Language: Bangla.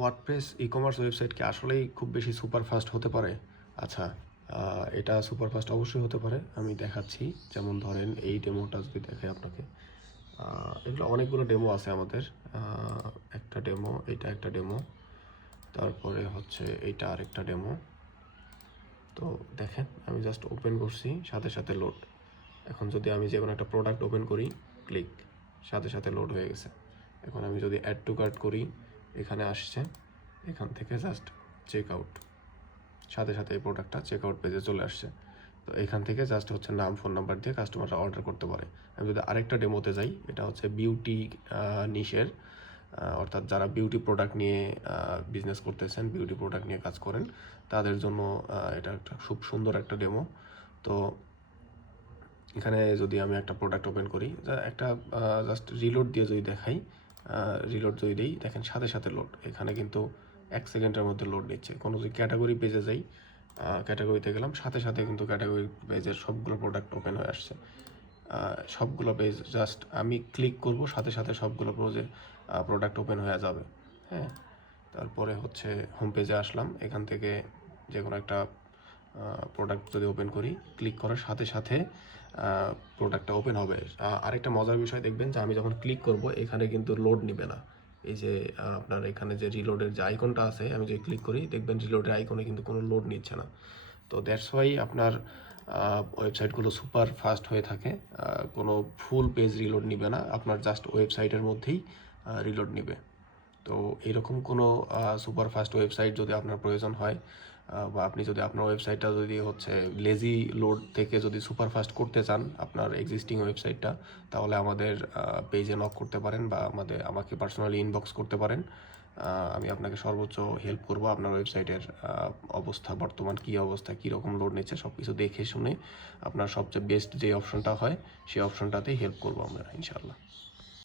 ওয়ার্ডপ্রেস ই-কমার্স ওয়েবসাইট কি আসলেই খুব বেশি সুপার ফাস্ট হতে পারে? আচ্ছা, এটা সুপার ফাস্ট অবশ্যই হতে পারে। আমি দেখাচ্ছি। যেমন ধরেন এই ডেমোটা যদি দেখাই আপনাকে। এগুলো অনেকগুলো ডেমো আছে আমাদের। আ একটা ডেমো, এইটা একটা ডেমো। তারপরে হচ্ছে এইটা আরেকটা ডেমো। তো দেখেন আমি জাস্ট ওপেন করছি, সাথে সাথে লোড। এখন যদি আমি যেকোনো একটা প্রোডাক্ট ওপেন করি, ক্লিক, সাথে সাথে লোড হয়ে গেছে। এখন আমি যদি অ্যাড টু কার্ট করি, এখানে আসছে, এখান থেকে জাস্ট চেক আউট, সাথে সাথে এই প্রোডাক্টটা চেক আউট পেজে চলে আসছে। তো এখান থেকে জাস্ট হচ্ছে নাম, ফোন নাম্বার দিয়ে কাস্টমাররা অর্ডার করতে পারে। আমি যদি আরেকটা ডেমোতে যাই, এটা হচ্ছে বিউটি নিশের, অর্থাৎ যারা বিউটি প্রোডাক্ট নিয়ে বিজনেস করতেছেন, বিউটি প্রোডাক্ট নিয়ে কাজ করেন, তাদের জন্য এটা একটা খুব সুন্দর একটা ডেমো। তো এখানে যদি আমি একটা প্রোডাক্ট ওপেন করি, একটা জাস্ট রিলোড দিয়ে যদি দেখাই, রিলোড যদি দিই, দেখেন সাথে সাথে লোড। এখানে কিন্তু 1 সেকেন্ডের মধ্যে লোড নিচ্ছে। কোনো যদি ক্যাটাগরি পেজে যাই, ক্যাটাগরিতে গেলাম, সাথে সাথে কিন্তু ক্যাটাগরি পেজের সবগুলো প্রোডাক্ট ওপেন হয়ে আসছে। সবগুলো পেজ জাস্ট আমি ক্লিক করব, সাথে সাথে সবগুলো প্রোডাক্ট ওপেন হয়ে যাবে। হ্যাঁ, তারপরে হচ্ছে হোম পেজে আসলাম, এখান থেকে যে কোনো একটা প্রোডাক্ট যদি ওপেন করি, ক্লিক করার সাথে সাথে প্রোডাক্টটা ওপেন হবে। আরেকটা মজার বিষয় দেখবেন যে আমি যখন ক্লিক করব, এখানে কিন্তু লোড নেবে না। এই যে আপনার এখানে যে রিলোডের যে আইকনটা আছে, আমি যদি ক্লিক করি, দেখবেন রিলোডের আইকনে কিন্তু কোনো লোড নিচ্ছে না। তো দ্যাটস ওয়াই আপনার ওয়েবসাইটগুলো সুপার ফাস্ট হয়ে থাকে। কোনো ফুল পেজ রিলোড নিবে না, আপনার জাস্ট ওয়েবসাইটের মধ্যেই রিলোড নিবে। তো এরকম কোনো সুপার ফাস্ট ওয়েবসাইট যদি আপনার প্রয়োজন হয়, বা আপনি যদি আপনার ওয়েবসাইটটা যদি হচ্ছে লেজি লোড থেকে যদি সুপার ফাস্ট করতে চান আপনার এক্সিস্টিং ওয়েবসাইটটা, তাহলে আমাদের পেজে নক করতে পারেন বা আমাকে পার্সোনালি ইনবক্স করতে পারেন। আমি আপনাকে সর্বোচ্চ হেল্প করব আপনার ওয়েবসাইটের অবস্থা, বর্তমান কী অবস্থা, কীরকম লোড নিচ্ছে, সব কিছু দেখে শুনে আপনার সবচেয়ে বেস্ট যে অপশনটা হয় সেই অপশনটাতেই হেল্প করবো আমরা, ইনশাআল্লাহ।